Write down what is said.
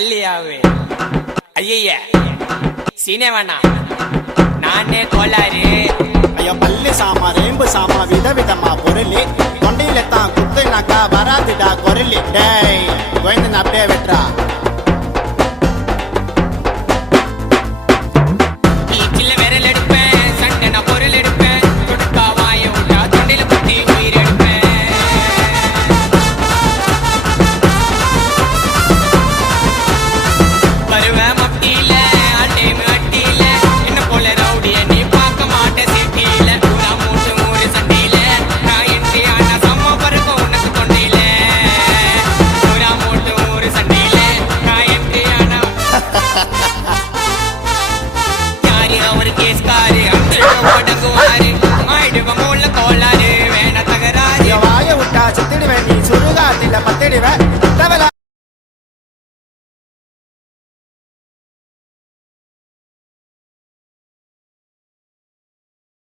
தள்ளியாவே ஐய சீனே வேணாம் நானே கோளாறு ஐயோ பல்லு சாமா ரேம்பு சாமா விதவிதமா பொருளி தொண்டையில தான் குத்துனாக்கா வராதுடா குரலி டேய் கோயந்தன் அப்படியே வெட்டுறா சில்ல விரல் எடுப்பேன் சண்டை நான் பொருள் எடுப்பேன் கொடுக்கா வாய விட்டா தொண்டையில குத்தி உயிர் எடுப்பேன் வருவேன் மட்டியில அட்டேமு அட்டியில என்ன போல ரவுடிய நீ பார்க்க மாட்ட சிட்டியில பூரா மூட்டு மூறு சண்டையில நான் என்று ஆனா சம்ம பருக்கும் உனக்கு தொண்டையில பூரா மூட்டு மூறு சண்டையில நான் என்று ஆனா யாரு அவரு கேஸ்காரு அங்கே உடங்குவாரு ஆயிடுவ மூல கோளாறு வேண தகராறு வாய விட்டா செத்துடுவேன் நீ சுடுகாட்டில பத்திடுவேன்